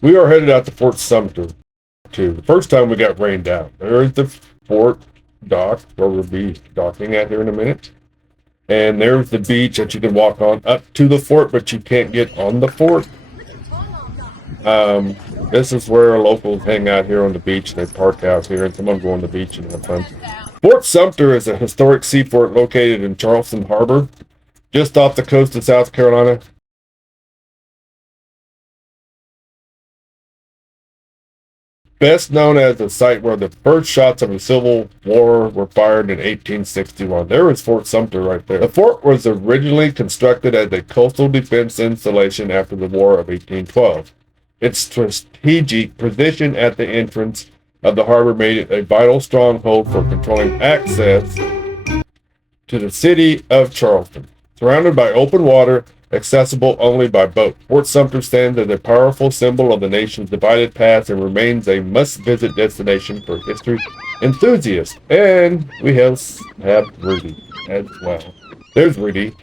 We are headed out to Fort Sumter, too. The first time we got rained out. There is the fort dock, where we'll be docking at here in a minute. And there's the beach that you can walk on up to the fort, but you can't get on the fort. This is where locals hang out here on the beach. They park out here, and some of them go on the beach and have fun. Fort Sumter is a historic seaport located in Charleston Harbor, just off the coast of South Carolina. Best known as the site where the first shots of the Civil War were fired in 1861. There is Fort Sumter right there. The fort was originally constructed as a coastal defense installation after the War of 1812. Its strategic position at the entrance of the harbor made it a vital stronghold for controlling access to the city of Charleston. Surrounded by open water, accessible only by boat, Fort Sumter stands as a powerful symbol of the nation's divided past and remains a must-visit destination for history enthusiasts. And we have Rudy as well. There's Rudy.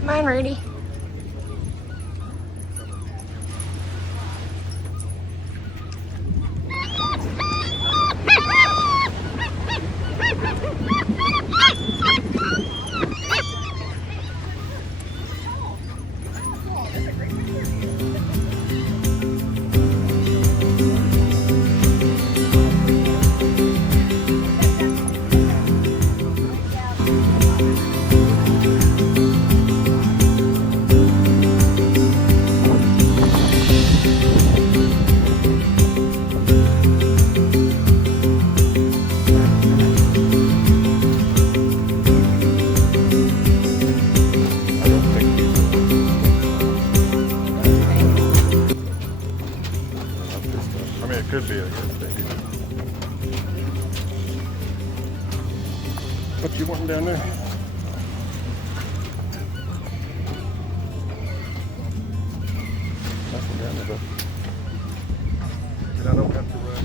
Come on, Rudy. Could be a good thing. What you wanting down there? Nothing down there, but I don't have to run.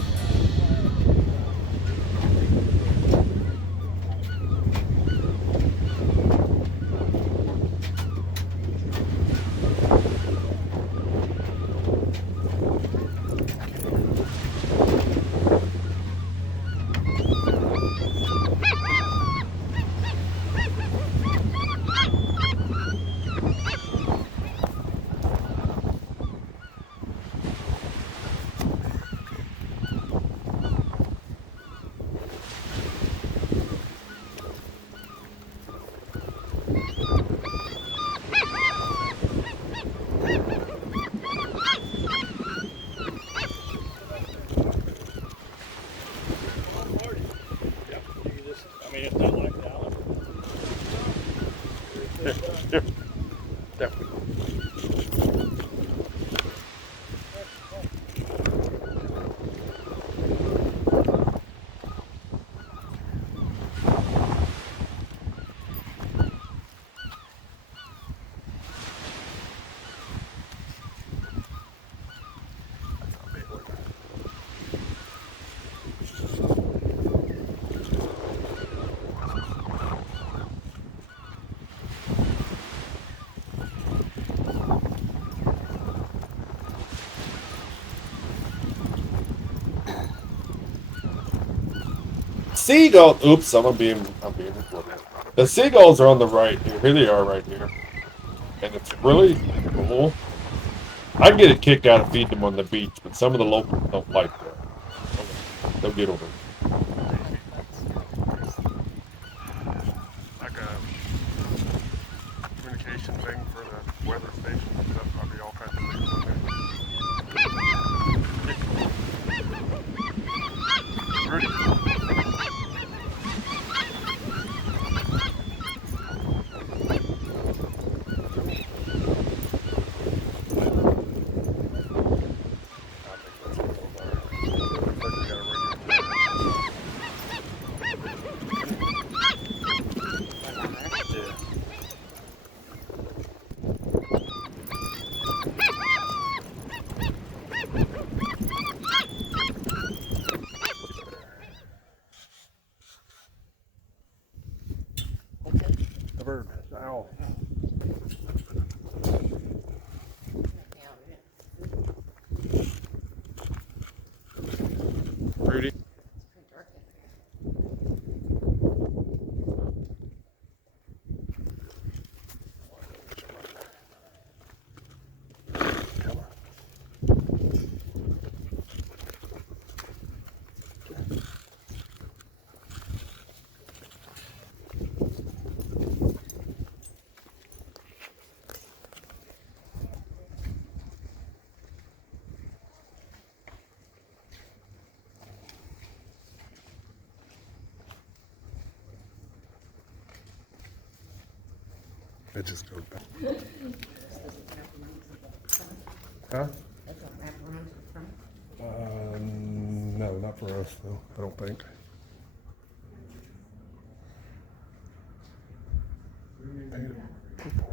Seagulls. Oops, I'm being recorded. The seagulls are on the right here. Here they are right here. And it's really cool. I get a kick out of feeding them on the beach, but some of the locals don't like that. They'll get over it. Like a communication thing for the weather station. That's probably all kinds of things on there. Rudy. The bird, the owl. Rudy. It just goes back. Huh? No, not for us, though. I don't think. Painted purple.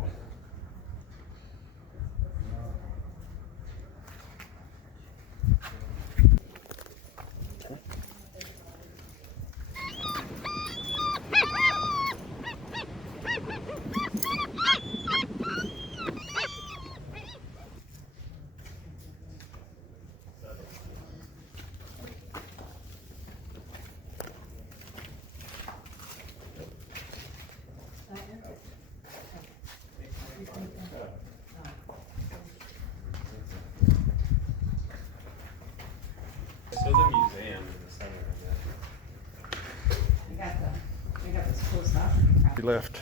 So the museum in the center of We got this cool stuff. He left.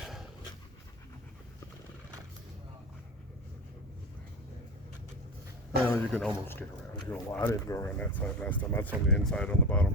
Well, you can almost get around. I didn't go around that side last time. That's on the inside on the bottom.